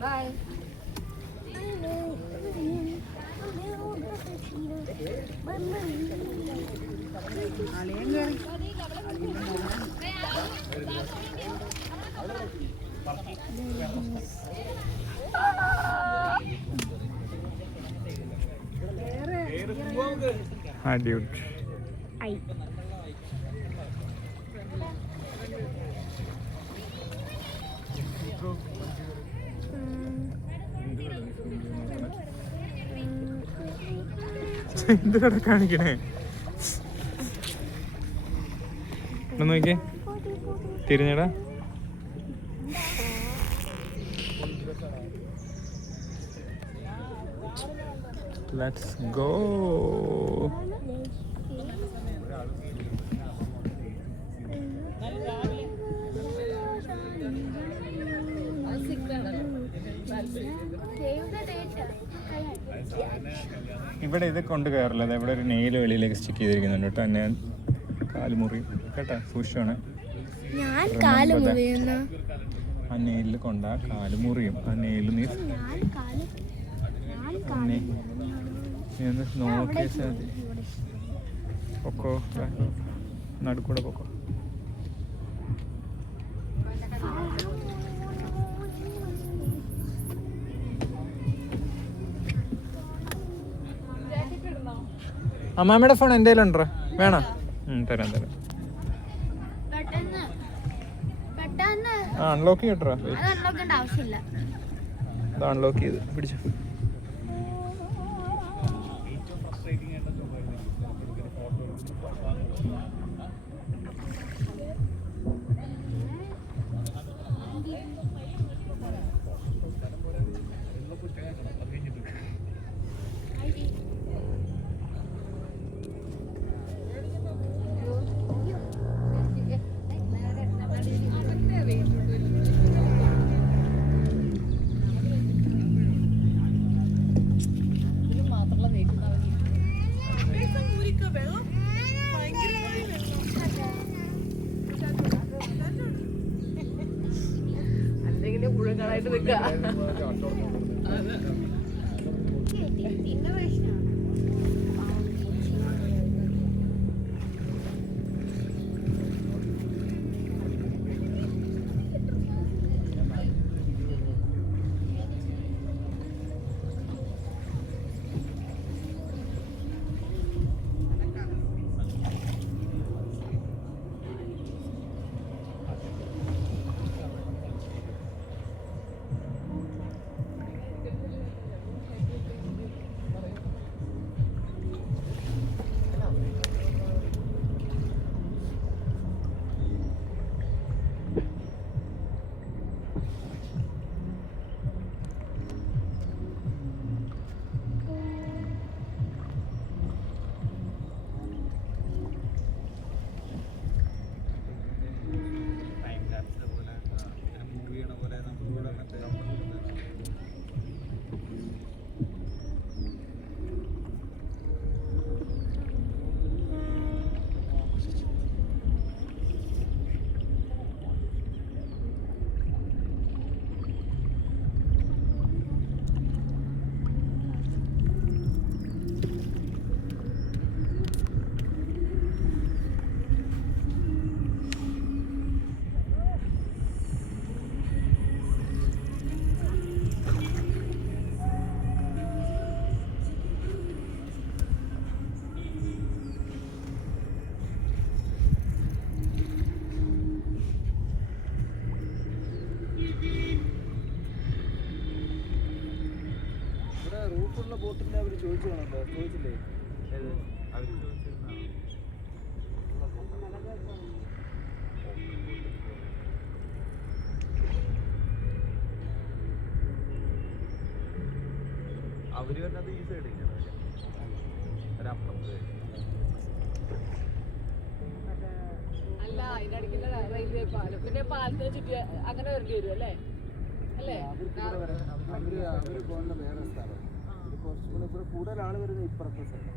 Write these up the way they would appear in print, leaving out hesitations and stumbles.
Bye. Hi, dude. Hi. എന്തിനാ കാണിക്കണേ? നോക്കിയേ, തിരിഞ്ഞടാ. Let's go. ഇവിടെ ഇത് കൊണ്ട് കയറില്ല. അത് ഇവിടെ ഒരു നെയിൽ വെളിയിലേക്ക് സ്റ്റിക്ക് ചെയ്തിരിക്കുന്നുണ്ട് കേട്ടോ. ഞാൻ കാലുമുറി കേട്ടോ, സൂക്ഷിച്ചാണ്. ആ നെയിലിൽ കൊണ്ട കാലുമുറിയും. ആ നെയിൽ നീ ഒന്ന് നോക്കിയാൽ മതി. പൊക്കോ, നടുക്കൂടെ പൊക്കോ. അമ്മാമ്മയുടെ ഫോൺ എൻ്റെ കയ്യിലുണ്ടോ? വേണോ? തരാം. ആ അൺലോക്ക് ചെയ്യട്ടോ. അത് അൺലോക്ക് ചെയ്ത് പിടിച്ചോ. റൂട്ടുള്ള ബോട്ടിൻ്റെ അവർ ചോദിച്ചില്ലേ അവര് വരുന്നത് ഈ സൈഡ് ഒരപ്പുറത്ത് അല്ല അതിനടിക്കുള്ള റെയിൽവേ പാലം പിന്നെ പാലത്തിന് ചുറ്റി അങ്ങനെ വരേണ്ടി വരും അല്ലേ അല്ലേ അവര് പോകുന്ന വേറെ സ്ഥലം കുറച്ചുകൂടെ ഇവിടെ കൂടുതൽ ആള് വരുന്നത് ഇപ്പുറത്തെ സ്ഥലം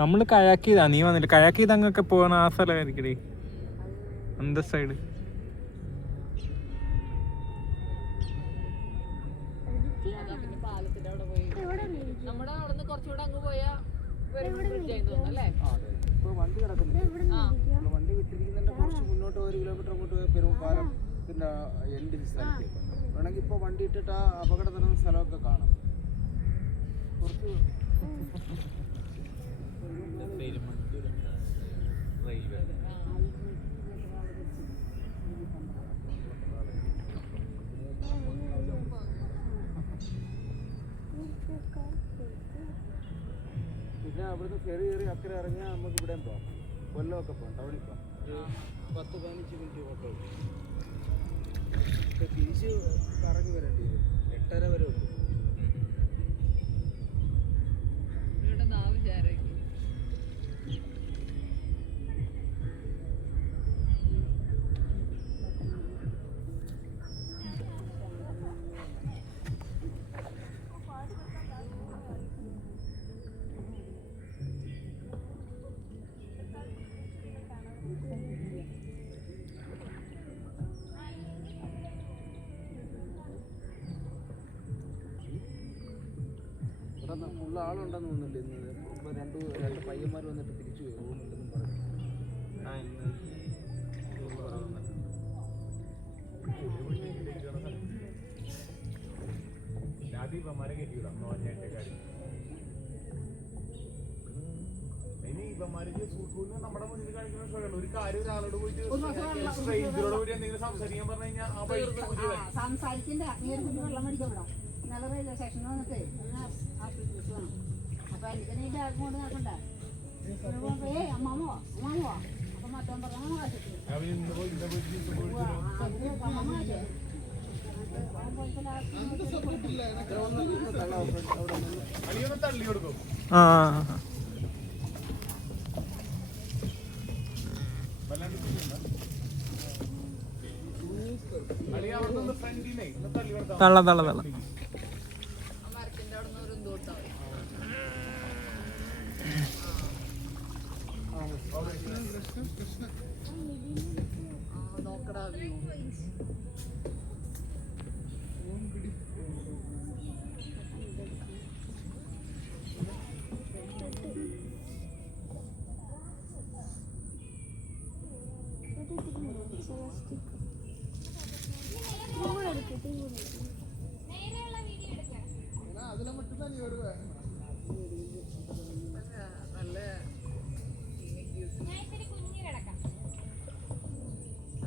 നമ്മള് കയാക്ക് ചെയ്താ നീ വന്നില്ല കയാക്ക് ചെയ്ത് അങ്ങൊക്കെ പോകുന്ന ആ സ്ഥലമായിരിക്കടി അന്ത സൈഡ് പാലത്തിന്റെ അവിടെ പോയി നമ്മുടെ അവിടെ നിന്ന് കുറച്ചുകൂടെ അങ്ങ് പോയാ അല്ലേ ഇപ്പൊ വണ്ടി കിടക്കുന്നില്ല വണ്ടി വിട്ടിരിക്കുന്നതിന്റെ കുറച്ച് മുന്നോട്ട് 1 കിലോമീറ്റർ അങ്ങോട്ട് പോയ പെരുമ്പാലത്തിന്റെ എൻഡ് സ്ഥലത്തേക്ക് വേണമെങ്കിൽ ഇപ്പൊ വണ്ടി ഇട്ടിട്ട് ആ അപകടം നടന്ന സ്ഥലമൊക്കെ കാണാം കുറച്ച് പിന്നെ അവിടുന്ന് ഫെറി കയറി അക്കരെ ഇറങ്ങിയാൽ നമുക്ക് ഇവിടെ പോകാം കൊല്ലമൊക്കെ പോകാം ടൗണിൽ പോകാം ഒരു 10-15 മിനിറ്റ് ഓട്ടോ തിരിച്ച് കറങ്ങി വരേണ്ടി വരും 8:30 വരെ ഉണ്ട് ഇവിടെ നാവ് ചേരയ്ക്ക് ഫുള്ള് ആളുണ്ടെന്ന് തോന്നുന്നില്ല ഇന്ന് ഇപ്പോൾ രണ്ട് പയ്യന്മാർ വന്നിട്ട് തിരിച്ചു പോയി റൂമില്ലെന്നും പറഞ്ഞു നമ്മുടെ മുന്നിൽ കാണിക്കുന്ന ഷോയാണ് ഒരു കാര്യം ഒരാളോട് പോയിട്ട് എന്തെങ്കിലും സംസാരിക്കാൻ പറഞ്ഞു കഴിഞ്ഞാൽ സംസാരിക്കണ്ട വെള്ളം മേടിക്കാം നല്ല റെയിൽവേ സ്റ്റേഷനിൽ വന്നിട്ട് ആശുപത്രി വേണം അപ്പൊ എനിക്കെന്നെ ഈ ബാഗ് കൊണ്ട് നടക്കണ്ട അമ്മാമോ അപ്പൊ മറ്റവൻ പറഞ്ഞു തള്ളി കൊടുക്കും തള്ള തള്ള തള്ള മരത്തിന്റെ അവിടെ നിന്ന് ഒരു എന്തോട്ടാ നോക്കടാ വ്യൂ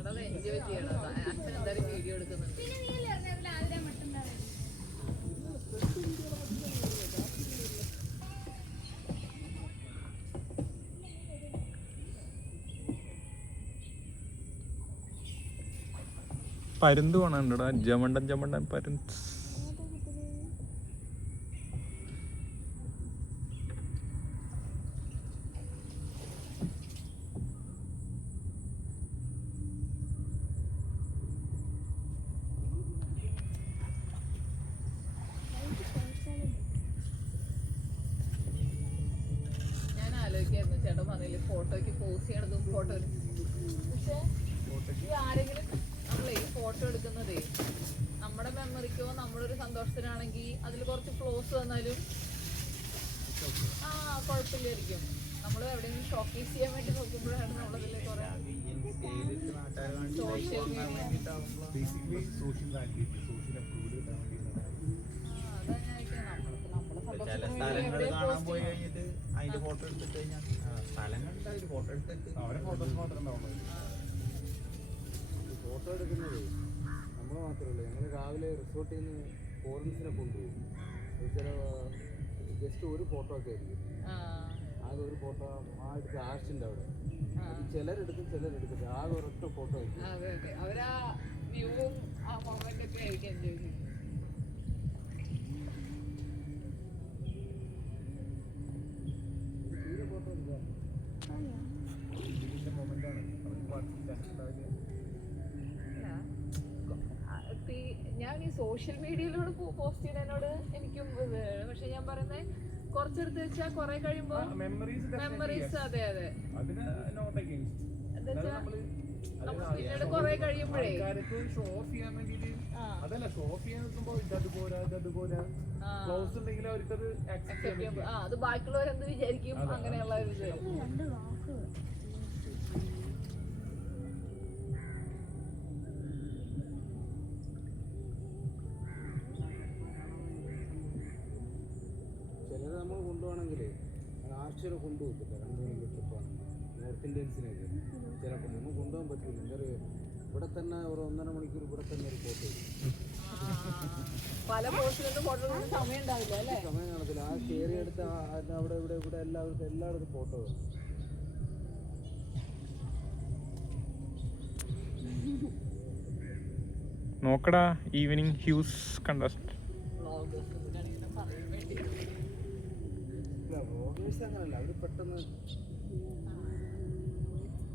നല്ല എൻജോയ് ചെയ്യണം അച്ഛൻ എന്തായാലും വീഡിയോ എടുക്കുന്നുണ്ട് പരുന്ത് പോണുണ്ടോടാ ജമണ്ടൻ പരുന്ത് ഞാൻ ആലോചിക്കായിരുന്നു ചേട്ടൻ പറഞ്ഞില്ലേ ഫോട്ടോയ്ക്ക് പോസ്റ്റ് ചെയ്യണതും ഫോട്ടോ പക്ഷെ ഈ ആരെങ്കിലും നമ്മളെ ഈ ഫോട്ടോ എടുക്കുന്നതേ നമ്മുടെ മെമ്മറിക്കോ നമ്മുടെ ഒരു സന്തോഷത്തിനാണെങ്കിൽ അതിൽ കുറച്ച് ഫ്ലോസ് വന്നാലും കുഴപ്പമില്ലായിരിക്കും. നമ്മൾ എവിടെയെങ്കിലും ഷോക്കേസ് ചെയ്യാൻ വേണ്ടി നോക്കുമ്പോഴാണ് നമ്മളതിൽ കുറെ സോഷ്യൽ ഫോട്ടോ എടുക്കുന്നത് നമ്മൾ മാത്രമല്ല ഞങ്ങൾ രാവിലെ റിസോർട്ടിൽ നിന്ന് ഫോറിൻസിനെ കൊണ്ടുപോയി ചില ജസ്റ്റ് ഒരു ഫോട്ടോ ഒക്കെ ആയിരിക്കും, ആകെ ഒരു ഫോട്ടോ ആ എടുത്ത് ആർച്ചിൻ്റെ അവിടെ ചിലരെടുക്കും ചിലരെടുക്കത്തില്ല, ആകെ ഒരൊറ്റ ഫോട്ടോ ആയിരിക്കും. അതെ അതെ, അവരാ വ്യൂവും ആ മൊമെന്റ് ഒക്കെ ആയിരിക്കും എൻജോയ് ചെയ്യുന്നത്. ഫോട്ടോ എടുക്കാം. ഞാൻ ഈ സോഷ്യൽ മീഡിയയിലൂടെ പോസ്റ്റ് ചെയ്യുന്നതിനോട് എനിക്കും ഇത്, പക്ഷെ ഞാൻ പറയുന്നത് കുറച്ചെടുത്ത് വെച്ചാൽ കുറെ കഴിയുമ്പോ മെമ്മറീസ്. അതെ അതെ, എന്താ വെച്ചാ പിന്നീട് കുറെ കഴിയുമ്പോഴേ ഷോ ഓഫ് ചെയ്യാൻ വേണ്ടിട്ട് അതല്ല, ഷോ ഓഫ് ചെയ്യാൻ നിൽക്കുമ്പോ ഇതുപോലെ ക്ലോസ് ഉണ്ടെങ്കിൽ അവർക്കത് അക്സെപ്റ്റ് ചെയ്യുമ്പോ അത് ബാക്കിയുള്ളവരെന്ത് വിചാരിക്കും അങ്ങനെയുള്ള ഒരു ഇത്. ചിലർ നമ്മൾ കൊണ്ടുപോകണമെങ്കിൽ ആർച്ചരെ കൊണ്ടുപോകത്തില്ല, 2 മണിക്കൂർ ട്രിപ്പാണെങ്കിൽ നോർത്ത് ഇന്ത്യൻസിനൊക്കെ ചിലപ്പോൾ നമ്മൾ കൊണ്ടുപോകാൻ പറ്റില്ല. എന്താ പറയുക, ഇവിടെ തന്നെ ഒരു 1.5 മണിക്കൂർ ഇവിടെ തന്നെ ഒരു ഫോട്ടോ പല പോസ്റ്റിലൊന്നും ഫോട്ടോ എടുക്കാൻ സമയം ഉണ്ടാവില്ല അല്ലേ? സമയം കാണത്തില്ല. ആ കയറി എടുത്ത് അവിടെ ഇവിടെ എല്ലായിടത്തും ഫോട്ടോ വേണം. നോക്കടാ ഈവനിങ് ഹ്യൂസ് കണ്ടസ്റ്റ്. വ്ളോഗേഴ്സ് അങ്ങനല്ല, അവർ പെട്ടെന്ന്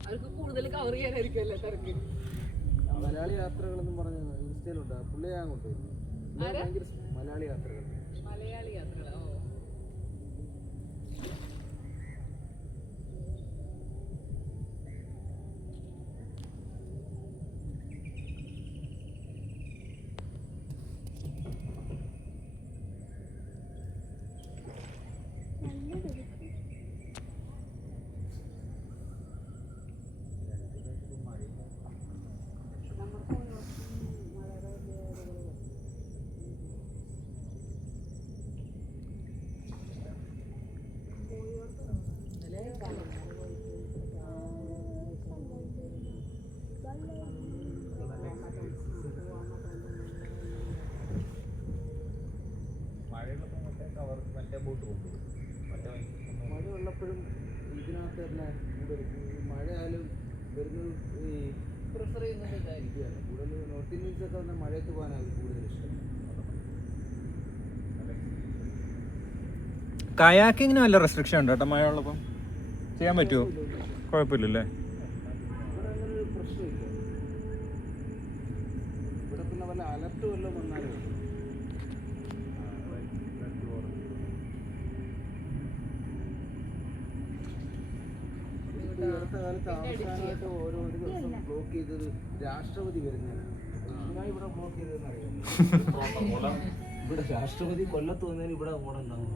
അവർക്ക് കൂടുതൽ കവർ ചെയ്യാനായിരിക്കും അല്ലേ തിരക്ക്. മലയാളി യാത്രകളെന്നും പറഞ്ഞ് ഇൻസ്റ്റയിലുണ്ട്, പുള്ളിയെ ഞാൻ കൊണ്ടുവരുന്നു. ഭയങ്കര മലയാളി യാത്രകൾ. മലയാളി യാത്രകൾ. ഓ, മഴയുള്ളപ്പോഴും ഇതിനകത്ത് തന്നെ മഴയായാലും വരുന്നത് ഈ പ്രിഫർ ചെയ്യുന്നത് ഇതായിരിക്കും. ഇതാണ് കൂടുതൽ. നോർത്ത് ഇന്ത്യൻസ് ഒക്കെ വന്നാൽ മഴയത്ത് പോകാനാണ് കൂടുതൽ ഇഷ്ടം. കയാക്കിങ്ങിന് വല്ല റെസ്ട്രിക്ഷൻ ഉണ്ടോ കേട്ടോ മഴ ഉള്ളപ്പം? ചെയ്യാൻ പറ്റുമോ? കുഴപ്പമില്ലല്ലേ? ഇവിടെ അങ്ങനെ ഒരു പ്രശ്നമില്ല. ഇവിടെ പിന്നെ വല്ല അലർട്ട് വല്ലതും വന്നാലും ഈ അടുത്ത കാലത്ത് അവസാനമായിട്ട് ഓരോ ദിവസം ബ്ലോക്ക് ചെയ്തത് രാഷ്ട്രപതി വരുന്നതാണ്. ഇവിടെ ബ്ലോക്ക് ചെയ്തതെന്ന് അറിയാം. ഇവിടെ രാഷ്ട്രപതി കൊല്ലത്ത് വന്നതിന് ഇവിടെ ഓടുണ്ടാവും.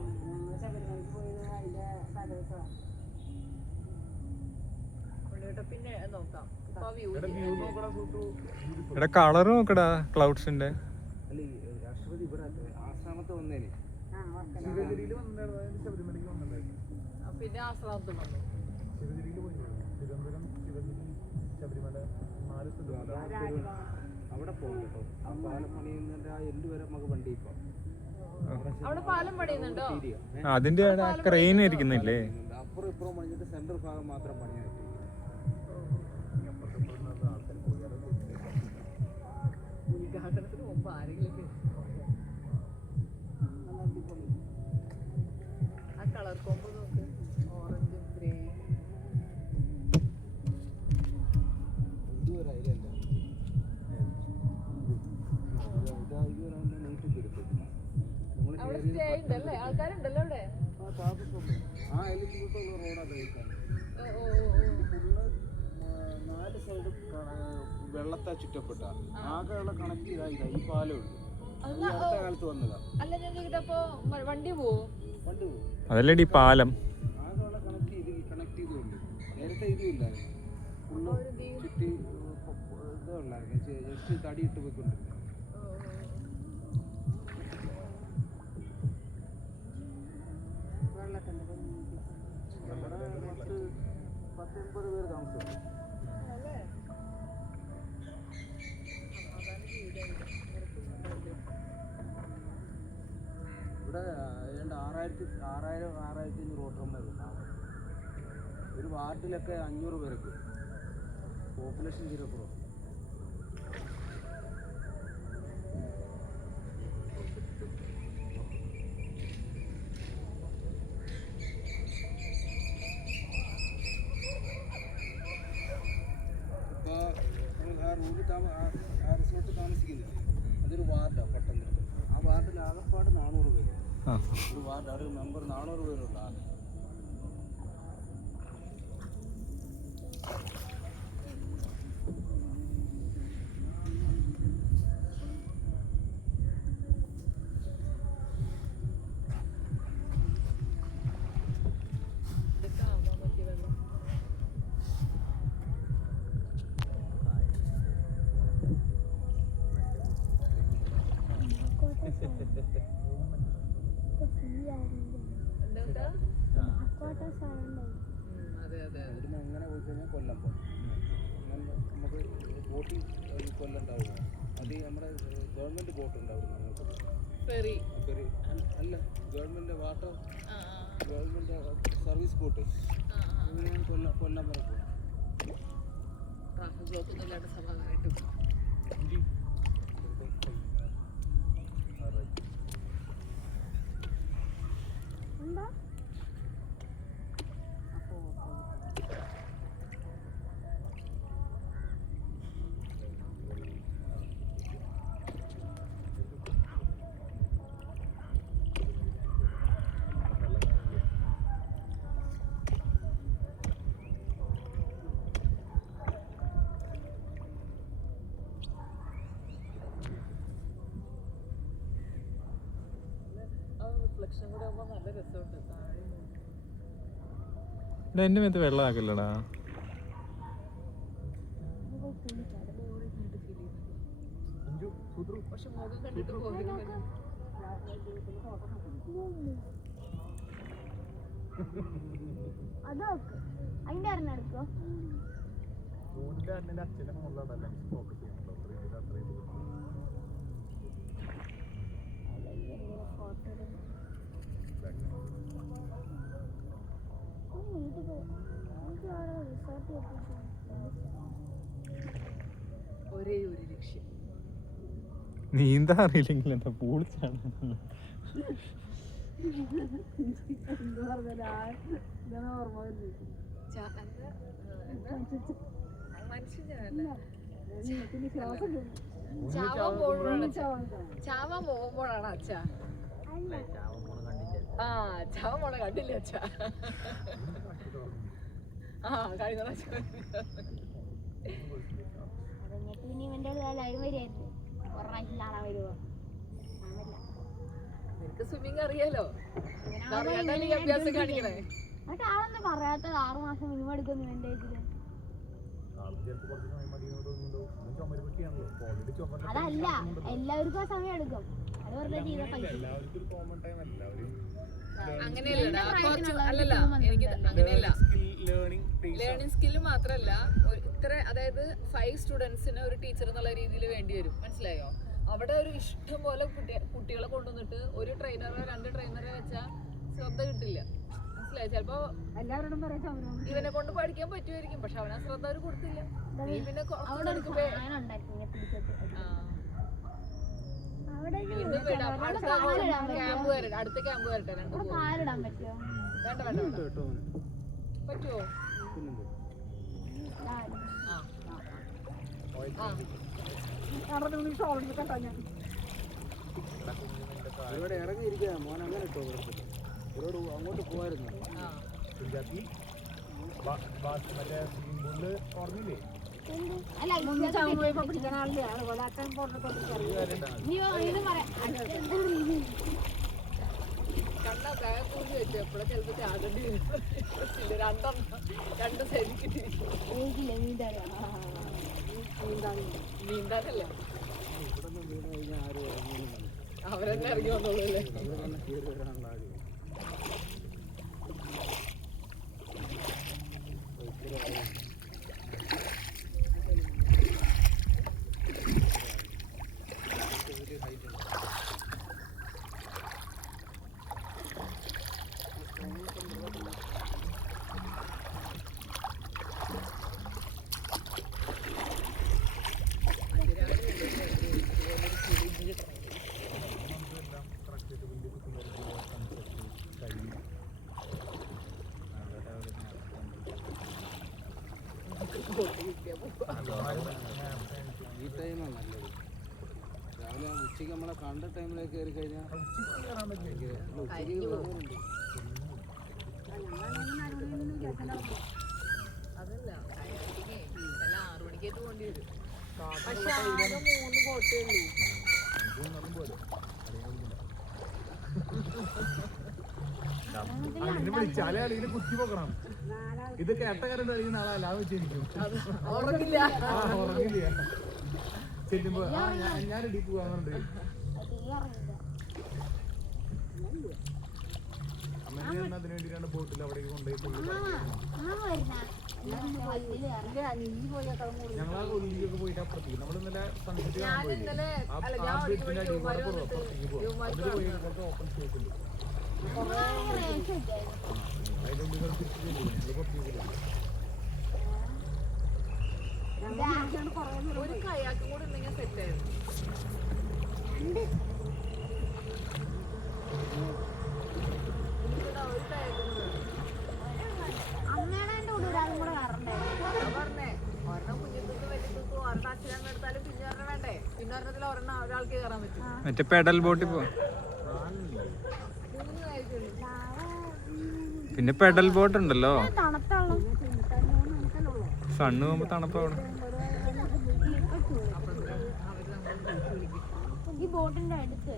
പിന്നെ നോക്കാം. ഇപ്പൊ വ്യൂ ഇവിടെ കളർ നോക്കടാ ക്ലൗഡ്സിന്റെ. അല്ല ഈ രാഷ്ട്രപതി ഇവിടെ ആസാമത്ത് വന്നേന് ശിവഗിരിയിൽ വന്നിട്ടുണ്ടായിരുന്നു, ശബരിമലയ്ക്ക് വന്നിട്ടുണ്ടായിരുന്നു, പിന്നെ ആശ്രാമത്ത് വന്നു. ശിവഗിരിയിൽ പോയി, തിരുവനന്തപുരം, ശിവഗിരി, ശബരിമല 4 സ്ഥലത്ത് അവിടെ പോകും കേട്ടോ. ആ പാലം പണിയുന്നതിന്റെ ആ എൻഡ് വരെ നമുക്ക് വണ്ടി ഇപ്പം അവിടെ പാലം പണിയുന്നുണ്ടോ? അതിന്റെ ക്രെയിൻ ഇരിക്കുന്നില്ലേ? അപ്പുറം ഇപ്പുറം പണിഞ്ഞിട്ട് സെൻട്രൽ ഭാഗം മാത്രം പണിയാൻ ഉദ്ഘാടനത്തിന് മുമ്പ് ആരെങ്കിലും ആ കളർ കോമ്പ് നോക്ക്, ഓറഞ്ചും ഗ്രേ. ഇതുവരെ അതിലല്ല നീട്ടി എടുക്കും. അവിടെ സ്റ്റേ ഉണ്ടല്ലേ, ആൾക്കാരുണ്ടല്ലോ അവിടെ. ആ അതിലുള്ള റോഡാണ് കഴിക്കാൻ. ഫുള്ള് 4 സൈഡ് വെള്ളത്താ ചുറ്റപ്പെട്ട ആകെയുള്ള കണക്ട് ചെയ്താ ഈ പാലം ഉണ്ട്. അടുത്ത കാലത്ത് വന്നതാ. അല്ല ഞാൻ ചോദിക്കട്ടെ, അപ്പൊ വണ്ടി പോവും? വണ്ടി പോകും. അതല്ലേ പാലം ആകെയുള്ള കണക്ട് ചെയ്തുകൊണ്ട് നേരത്തെ ഇതും ഇല്ലായിരുന്നു. ഫുള്ള് ചുറ്റി ഇതുണ്ടായിരുന്നു, ജസ്റ്റ് തടിയിട്ട് പോയിക്കൊണ്ടിരുന്നത്. ഇവിടെ 10-80 പേര് താമസിക്കും. ഇവിടെ ഏതാണ്ട് 6,500 വോട്ടർമാരുണ്ട്. ഒരു വാർഡിലൊക്കെ 500 പേർക്ക്. പോപ്പുലേഷൻ തീരെ കുറവ്. ഇപ്പോൾ നമ്മൾ ആ റൂമിൽ ആ റിസോർട്ട് താമസിക്കുന്നില്ല, അതൊരു വാർഡാണ് പെട്ടെന്ന്. ആ വാർഡിൽ ആകെപ്പാട് 400 പേര്. ഒരു വാർഡ് അവിടെ ഒരു മെമ്പർ 400 പേരുള്ള ആൾ. ഇതൊക്കെ ആവാൻ പറ്റിയ വെള്ളം. എന്താ? അതെ അതെ അതെ. ഇവിടുന്ന് അങ്ങനെ പോയി കഴിഞ്ഞാൽ കൊല്ലം പോകും. നമുക്ക് ബോട്ടിൽ കൊല്ലം ഉണ്ടാവുക. അത് നമ്മുടെ ഗവൺമെൻറ് ബോട്ട് ഉണ്ടാവും. നമുക്ക് ഫെറി. ഫെറി അല്ല, ഗവൺമെൻറ് വാട്ടർ ആ ഗവൺമെൻറ് സർവീസ് ബോട്ട്. ആ ആ. അങ്ങനെയാണ് കൊല്ലം വരെ പോകും. ട്രാഫിക് ബ്ലോക്കൊന്നും ഇല്ലാണ്ട് സമാധാനമായിട്ട് പോകും. ആ റിഫ്ലക്ഷൻ കൂടെ ആകുമ്പോൾ നല്ല രസമുണ്ട്. താഴെ എൻ്റെ മേത്ത് വെള്ളമാക്കില്ലടാ. പക്ഷെ മുഖം കണ്ടിട്ട് പോലും അതൊക്കെ അതിന്റെ അറിഞ്ഞെടുക്കോ അച്ഛൻ്റെ മുകളിലാണ് ഫോക്കസ് ചെയ്യുന്നുണ്ടോ? ഒരേ ഒരു ലക്ഷ്യം. നീന്താ അറിയില്ലെങ്കിൽ എന്താ പൂളിച്ചാണ്. ചാവാൻ പോകുമ്പോഴാണ് അച്ഛ. ആ ചാവാൻ പോണ കണ്ടില്ല അച്ഛ. ആ കഴിഞ്ഞ നിനക്ക് സ്വിമ്മിങ് അറിയാലോ. അഭ്യാസം കാണിക്കണേ. ആളെന്താ പറയാത്തത്? 6 മാസം മിനിമം എടുക്കുന്നു ഇവന്റെ ഇതില്. അതല്ല, എല്ലാവർക്കും ആ സമയം എടുക്കും. അത് വെറുതെ ചെയ്ത പൈസ. അങ്ങനെയല്ല, അല്ലല്ല, എനിക്ക് അങ്ങനെയല്ല. ലേണിംഗ് സ്കില്ല് മാത്രല്ല, ഇത്ര അതായത് 5 സ്റ്റുഡൻസിന് ഒരു ടീച്ചർ എന്നുള്ള രീതിയിൽ വേണ്ടി വരും. മനസ്സിലായോ? അവിടെ ഒരു ഇഷ്ടം പോലെ കുട്ടികളെ കൊണ്ടുവന്നിട്ട് ഒരു ട്രെയിനറോ 2 ട്രെയിനറെ വെച്ചാൽ ശ്രദ്ധ കിട്ടില്ല. മനസ്സിലായോ? ചിലപ്പോ എല്ലാവരോടും ഇവനെ കൊണ്ട് പഠിക്കാൻ പറ്റുമായിരിക്കും, പക്ഷെ അവനാ ശ്രദ്ധ അവർ കൊടുത്തില്ല. നീ പിന്നെ ക്യാമ്പ് വരട്ടെ, അടുത്ത ക്യാമ്പ് വരട്ടെ. 2 വേണ്ട വേണ്ട വേണ്ട. പറ്റുമോ? ഇവിടെ ഇറങ്ങിയിരിക്കുക മോൻ. അങ്ങനെ ഇട്ടോ ഇവരോട് അങ്ങോട്ട് പോവായിരുന്നു. ഓർമ്മയില്ലേ? കണ്ണ കൂടി വെച്ചു എപ്പോഴും ചിലപ്പോ ചാടേണ്ടി വരും. 2 സൈഡിൽ കിട്ടിയിരിക്കും. നീന്താനല്ലേ? ഇവിടെ നിന്ന് വീണ് കഴിഞ്ഞാൽ ആരും ഇറങ്ങുന്നില്ല. അവരെന്നെ ഇറങ്ങി വന്നോളൂ അല്ലേ? ഇവിടെ തന്നെ കയറി വരാനുള്ള ആരും. ടൈമാണ് നല്ലത്. രാവിലെ ഉച്ചയ്ക്ക് നമ്മളെ കണ്ട ടൈമിലേക്ക് കയറി കഴിഞ്ഞാൽ ഉച്ചയ്ക്ക് കയറുന്നുണ്ട്. അതല്ല കയാക്കിങ്ങേ അല്ല 6 മണിക്കേറ്റ് പോകേണ്ടി വരും. പക്ഷെ ആകെ 3 ബോട്ടേ ഉള്ളൂ. അതിനെ വിളിച്ചാലേ അല്ലെങ്കിൽ കുത്തി പോക്കണം. ഇത് കേട്ടക്കാരുണ്ട് കഴിയുന്ന ആളല്ല വെച്ചിരിക്കും. ഉറങ്ങില്ല. ഉറങ്ങില്ല. ചെല്ലുമ്പോ ഞാൻ ഇടി പോവാറുണ്ട്. അമ്മ അതിന് വേണ്ടിയിട്ടാണ് ബോട്ടിൽ അവിടേക്ക് കൊണ്ടുപോയി ഞങ്ങൾ ആ കൊല്ലിക്കൊക്കെ പോയിട്ട് അപ്പുറത്തേക്ക് നമ്മൾ ഇന്നലെ സൺസെറ്റ് കാണാൻ പോയി. ആ ബ്രിഡ്ജിന്റെ അടിയിൽ കൂടെ പുറത്തേക്ക് പോവാം. അതിൽ പോയി കുറച്ച് ഓപ്പൺ സ്പേസ് ഉണ്ട്. അതിന്റെ ഉള്ളിൽ തിരിച്ചു ഞങ്ങൾ പുറത്തേക്ക് ഒരു കയാക്കും കൂടെ ഉണ്ടെങ്കിൽ സെറ്റ് ആയിരുന്നു. പറഞ്ഞേ ഒരെണ്ണം കുഞ്ഞിത്തൂക്ക് വലിയത്തൂക്ക് ഒരെണ്ണം അച്ഛനെണ്ണം എടുത്താലും പിന്നെ ഒരെണ്ണം വേണ്ടേ? പിന്നെ ഒരെണ്ണത്തിൽ ഒരെണ്ണം ഒരാൾക്ക് കയറാൻ പറ്റും. മറ്റേ പെഡൽ ബോട്ടിൽ പോവാം. 3 കാര്യമുള്ളൂ. പിന്നെ പെഡൽ ബോട്ട് ഉണ്ടല്ലോ. സണ്ണ് പോകുമ്പോ തണുപ്പാവണം. ഈ ബോട്ടിന്റെ അടുത്ത്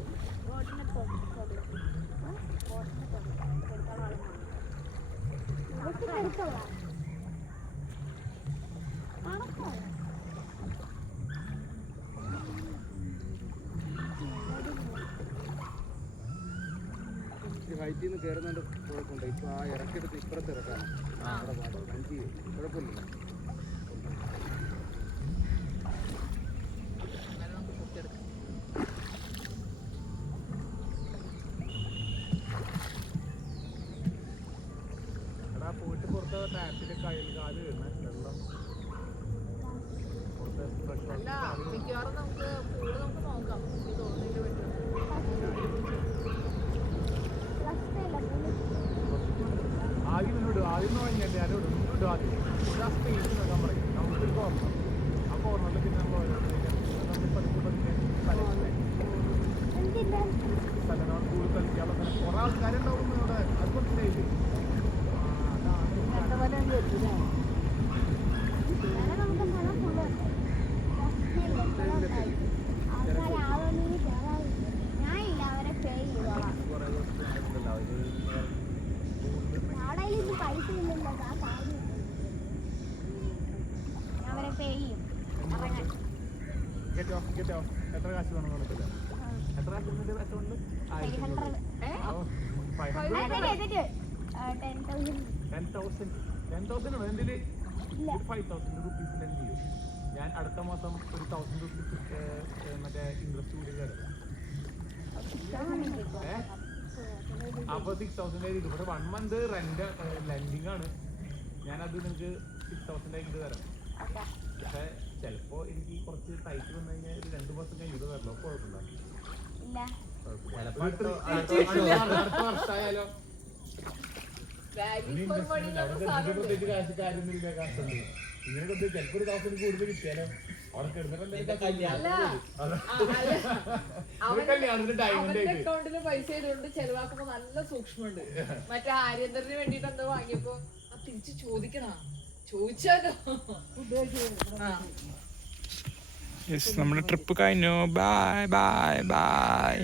ഹൈറ്റിൽ നിന്ന് കയറുന്നതിൻ്റെ കുഴപ്പമുണ്ട്. ഇപ്പോൾ ആ ഇറക്കിയെടുത്ത് ഇപ്പുറത്ത് ഇറക്കാണ് അവിടെ പാടും. എനിക്ക് കുഴപ്പമില്ല. അങ്ങനെ നമുക്ക് പൊക്കിയെടുക്കാം. എടാ പോയിട്ട് പുറത്ത് ടാപ്പില് കാല് വെള്ളം പുറത്ത് ഫ്രഷ് അല്ല മിക്കവാറും നമുക്ക് പൂള് നമുക്ക് നോക്കാം. എനിക്ക് തോന്നുന്നില്ല പറ്റും. ആദ്യം ഇന്നോട് ആദ്യം വാങ്ങിയാൽ ഞാനോട് ഇന്നോട് ആദ്യം ആ സ്പേസ് നോക്കാൻ പറയും. നമുക്കൊരു കോർണർ ആ കോർണറിൽ പിന്നെ നമ്മൾ നമ്മൾ പതുക്കെ സ്ഥലമാണ് കൂടുതൽ കളിക്കാനുള്ള സ്ഥലം. കുറെ ആൾക്കാരുണ്ടാവും ഇവിടെ. അത് മനസ്സിലായില്ലേ? ഞാനില്ല അവരെ പേ ചെയ്തോളാം. കുറെ ഉണ്ടല്ലോ നാളെ പൈസ ഇല്ലല്ലോ ആ കാര്യം ഞാൻ അവരെ പേ ചെയ്യും. ഇറങ്ങാൻ ഗെറ്റ് ഓഫ് എത്ര കാശ് വേണം കുഴപ്പമില്ല. എത്ര കാശിന്റെ വെച്ചോണ്ട് 500 10,000 എന്തില് 5,000 റുപ്പീസ് ലെൻഡ് ചെയ്യും. ഞാൻ അടുത്ത മാസം ഒരു 1,000 റുപ്പീസ് മറ്റേ ഇൻട്രസ്റ്റ് കൂടി കയറാം. അപ്പൊ 6,000 ആയിരിക്കും. ഇവിടെ 1 മന്ത് റെന്റ് ലെൻഡിങ് ആണ്. ഞാനത് നിങ്ങൾക്ക് 6,000 ആയിട്ട് തരാം. പക്ഷെ ചിലപ്പോ എനിക്ക് കുറച്ച് ടൈറ്റ് വന്നു കഴിഞ്ഞാൽ 2 മാസം കഴിഞ്ഞിട്ട് തരലോ. കുഴപ്പമില്ല. അടുത്ത വർഷമായാലോ വാല്യൂ ഫോർ മണി നമുക്ക് സാധനം പ്രത്യേകിച്ച് കാര്യമൊന്നുമില്ല. കാശുണ്ട് ഇങ്ങനെ ചിലപ്പോ ഒരു 1,000 കൂടുതൽ കിട്ടിയാലോ അവിടെ അവന്റെ അക്കൗണ്ടില് പൈസ ഇതുകൊണ്ട് ചെലവാക്കുമ്പോ നല്ല സൂക്ഷ്മുണ്ട്. മറ്റേ ആര്യന്തറിന് വേണ്ടിട്ട് എന്തോ വാങ്ങിയപ്പോ തിരിച്ച് ചോദിക്കണ ചോദിച്ചാലോ. നമ്മുടെ ട്രിപ്പ് കഴിഞ്ഞു. Bye bye bye.